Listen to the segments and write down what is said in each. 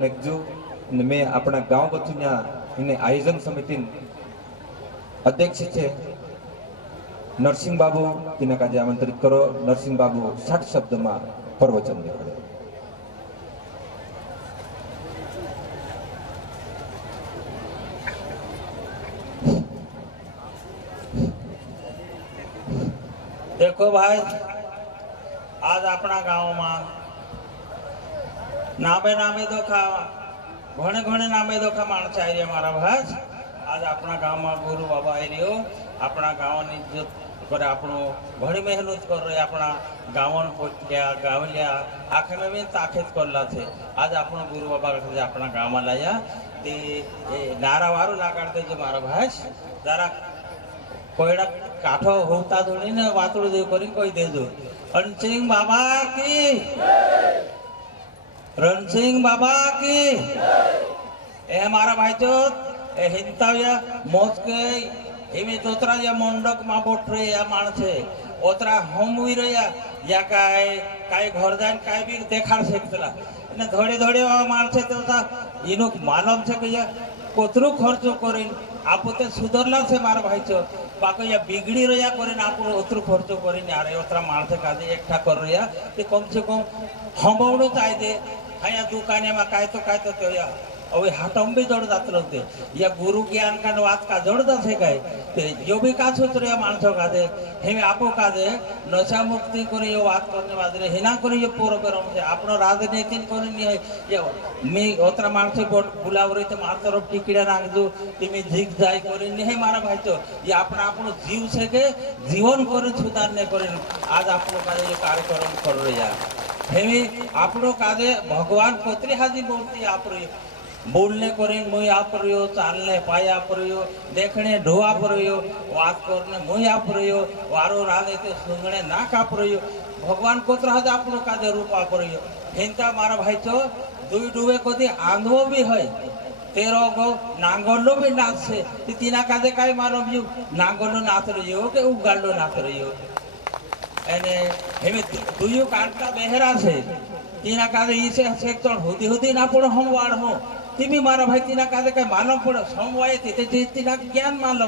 जो मैं अपना गांव बचुन्या इन्हें आयोजन समिति अध्यक्ष थे नरसिंह बाबू तिना काजे आमंत्रित करो। नरसिंह बाबू 60 शब्द में प्रवचन देखाड़े। देखो भाई, आज अपना गांव में नामे नामे दोखा घणे घणे नामे दोखा माणस आई रहा मारा भाई। आज अपना गांव में गुरु बाबा आई रही हो, अपना गांव की इज्जत करे, आपनो घणी मेहनत कर रहे, अपना गांवन पोचल्या गावल्या आखे में भी ताकत करला थे। आज अपना गुरु बाबा अपना गांव में लाया ते नारा वारू लागाड़ते जो मारा भाई जरा कोयड़ा काठो होता धोनी ने वातुड़ दे करी कोई दे दो। रणसिंह बाबा की, रणसिंह बाबा की। ए हमारा भाई जो हिंताव्या मौत के हिमे दोतरा या मंडक मा बोट रे या माणसे ओतरा होमवी रे या काय घर जान काय भी देखाड़ सकतला ने धोड़े धोड़े माणसे तो इनो मालूम छे के कोतरो खर्चो करीन आपते सुधरला से मारा भाई छो बाको या बिगड़ी रया करीन आप ओतरो खर्चो करीन यार ओतरा माणसे काजे एकठा कर रया ते कम से कम हंबवणो चाय दे हाया दुकाने में काय तो या अवे हाटम भी जोड़ जात रहते या गुरु ज्ञान का बात का जोड़ जाते काय ते जो भी का सोच रहे माणसों का दे हेमे आपो का दे नशा मुक्ति करे यो बात करने वादरे हिना करे यो प्रोग्राम से आपनो राजनीति करे नहीं है ये मैं ओतरा माणसे बोट बुलाव रही तो मार तरफ टिकड़ा नाख दो तिमी झिक जाय करे नहीं है मारा भाई तो ये अपना आपनो जीव से के जीवन करे सुधारने करे आज आपनो का ये कार्यक्रम कर रहे यार हेमे आपनो का दे भगवान कोतरी हाजी मूर्ति आप रही बोलने करें मुई आप रहियो, चालने पाय आप रहियो, देखने ढो आप रहियो, बात करने मुई आप रहियो, वारो राधे ते सुंगने नाक आप रहियो, भगवान को तरह आपनो का रूप आप रहियो। हिंता मारा भाई तो दुई डूबे को दी आंधवो भी है, तेरो गो नांगोलो भी नाच से, तीना काजे काय मारो भी नांगोलो नाच रहियो के उगालो नाच रहियो। एने हेमे दुइयो कांटा बेहरा से, तीना काजे इसे सेक्टर होती होती ना पड़ो हम वाड़ हो। तिमी मारा भाई तीना काजे काय मालूम पड़ो समवाय ते तीना ज्ञान मालो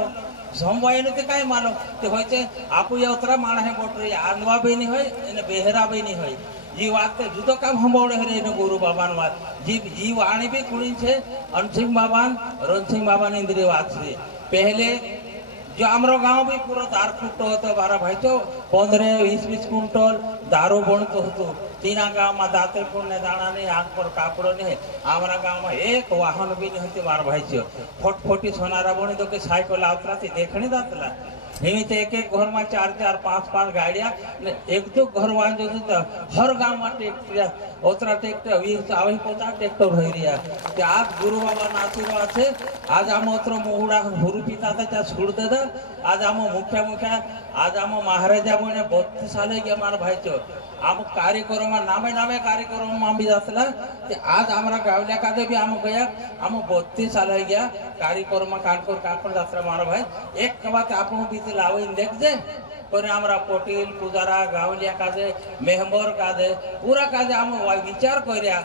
समवाय ने ते काय मालो ते होय छे आपु या उतरा माण है बोट रे आंधवा भी नहीं होय एने बेहरा भी नहीं होय जी बात ते जुदो काम हंबोड़े रे ने गुरु बाबान बात जी वाणी भी कुणी छे अनसिंह बाबान रणसिंह बाबान इंद्रिय बात छे। पहले जो आमरो गांव भी पूरा दार फूटो होतो मारा भाई तो 15-20 क्विंटल दारू बनतो होतो। तीना गांव में दातेपुर ने दाणा ने आग पर कापड़ो ने आमरा गांव में एक वाहन भी नहीं होती मार भाई छो फटफटी सोनारा बनी तो के साइकिल आवतला थी देखणी दातला एवी ते एक घर में 4-4 5-5 गाड़िया ने एक तो घर वांजो तो हर गांव में ट्रैक्टर ओतरा ट्रैक्टर 20 आवे 50 ट्रैक्टर होई रिया ते आज गुरु बाबा ना आशीर्वाद छे। आज आम ओतरो मोहुड़ा गुरु पिता ता छोड़ देदा आज आम मुख्या आज आम महाराजा बने 32 साल के मार भाई छो आम कार्यक्रम नामे नामे कार्यक्रम में भी जातला आज हमारा गावल्या का भी आम गया आम 32 साल हो गया कार्यक्रम में कानपुर जात्रा मारो भाई एक बात आप बीते लावे देख जे पर हमारा पोटिल पुजारा गावलिया का दे मेहंबर का दे पूरा का दे आम विचार कर्या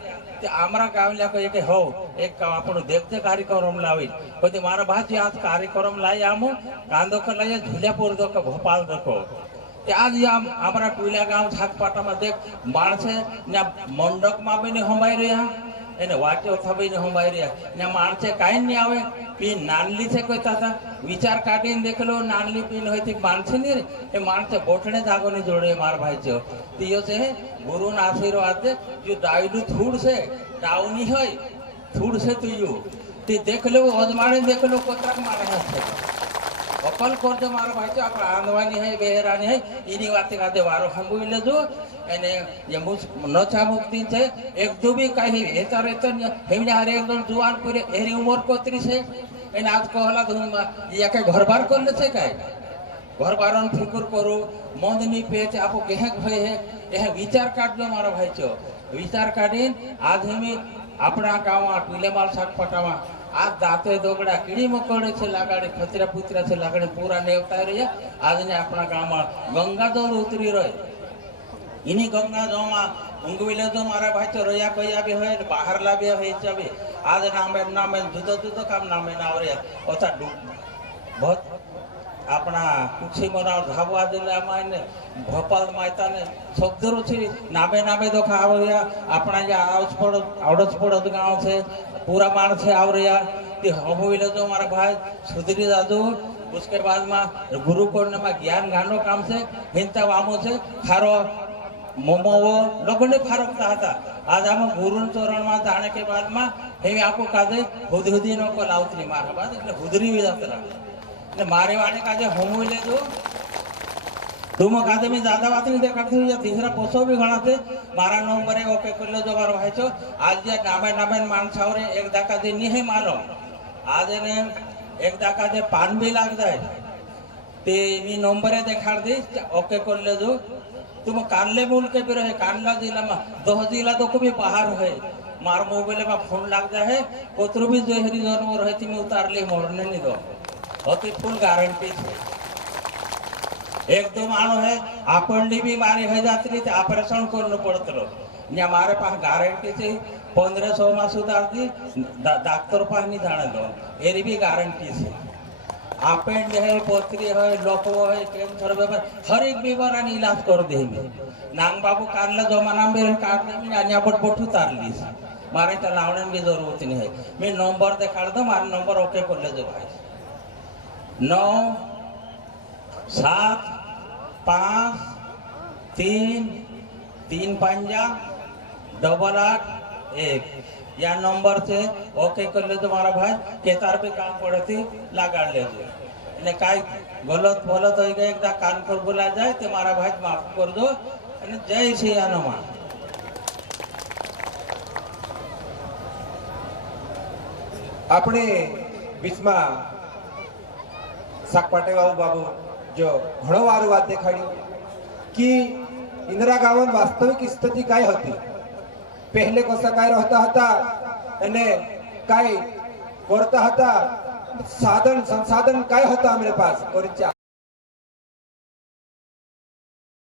हमारा गावल्या को एक हो एक आपण देखते कार्यक्रम लावी कोती मारा भाई आज कार्यक्रम लाई आम कांदो को लाया झुलियापुर दो भोपाल देखो आज हमारा टूलिया गांव छाकपाटा में देख माणसे मंडक में भी नहीं हमाई रहा एने वाटे थबी नहीं हमाई रहा ने माणसे काई नहीं आवे पी नानली से कोई था विचार काटी देख लो नानली पीन होई थी माणसे नहीं रे माणसे बोटने जागो नहीं जोड़े मार भाई जो तियो से गुरु ना आशीर्वाद दे जो डाइडू थूड़ से डाउनी होय थूड़ से तुयो ती देख लो अजमाने देख लो कोतरक मारे है अकल कर दे मारो भाई आप आंधवानी है बेहरानी है इनी बातें का दे वारो हम बोले जो एने ये मुझ नचा मुक्ति से एक दो भी कहीं ऐसा रहता नहीं हम यहाँ एक दो जुआन पूरे एरी उम्र को त्री से इन आज को हला धुन ये के घर बार कर ले से काय घर बारन फिकुर करो मंदनी पे आपको कहे भय है यह विचार काट दो मारो भाई चो विचार काटीन आज हमें अपना गाँव टूले माल साग पटावा आज दाते दोगड़ा कीड़ी मकोड़े से लगाड़े खतरा पुतरा से लगाड़े पूरा नेवता रही आज ने अपना गाँव में गंगा जल उतरी रहे इन्हीं गंगा जल में ઊંઘવીલે તો મારા ભાઈ તો રહ્યા કયા બી હોય ને બહાર લાવ્યા હોય ચાવે આજ નામે જુદો જુદો કામ નામે ના આવરે ઓછા બહત આપણા કુક્ષી મરાવ ધાબવા જિલ્લામાં ને ભોપાલ માયતાને શબ્દરો છે નામે તો ખાવ્યા આપણા જે આવડજ ગાંવ છે પૂરા માણ છે આવર્યા તે હમવીલે તો મારા ભાઈ સુધરી દાદુ उसके बाद में गुरुकुल में ज्ञान गानो काम से हिंता वामो से खारो मोमो लोगों ने फारकता था आज हम गुरु चरण में जाने के बाद में हे आपको काजे हुदहुदी नो को लाउतरी मार बाद એટલે હુદરી વિદાતરા એટલે મારે વાને કાજે હોમો ले दो तुम काजे में ज्यादा बात नहीं देखाती हुई तीसरा पोसो भी घना थे मारा नंबर है ओके कर लो जो मारो भाई छो आज जे नामे मानस आवरे एक दाका दिन नहीं है मानो आज ने एक दाका जे पान भी लाग जाए ते मी नंबर देखाड़ दे ओके कर ले जो तुम कानले बोल के भी रहे कानला जिला में 2 जिला तो को भी बाहर है मार मोबाइल में फोन लग जाए कोतरो भी जो हरी जन रहे थी मैं उतार ले मोड़ने नहीं दो होती फुल गारंटी है एक दो मानो है आपंडी भी मारी है जाती थी ऑपरेशन करना पड़ता या हमारे पास गारंटी थी 1500 में सुधार दी डॉक्टर पास नहीं जाने दो एरी भी गारंटी से आपेंड है पोत्री है लोको है कैंसर है हर एक बीमार इलाज कर देंगे नांग बाबू कानला जमाना में काट दे अन्या पर बोठू तार ली मारे तो लावने की जरूरत नहीं है मैं नंबर दिखा दो मारा नंबर ओके कर ले जो भाई 9 7 5 3 3 5 8 1 या नंबर से ओके कर ले तुम्हारा भाई केतार पे काम पड़े थी लगा ले जो काय गलत बोलत हो गए एकदा कान पर बोला जाए तो मारा भाई माफ कर दो जय श्री हनुमान આપણે બીચમાં સાકપાટે બાબુ જો ઘણો વાર વાત દેખાડી કે ઇન્દિરા ગાંધી વાસ્તવિક સ્થિતિ કાઈ હતી પહેલે કસા કાઈ રહેતા હતા અને કાઈ કરતા હતા સાધન સંસાધન કાઈ હતા અમારે પાસ और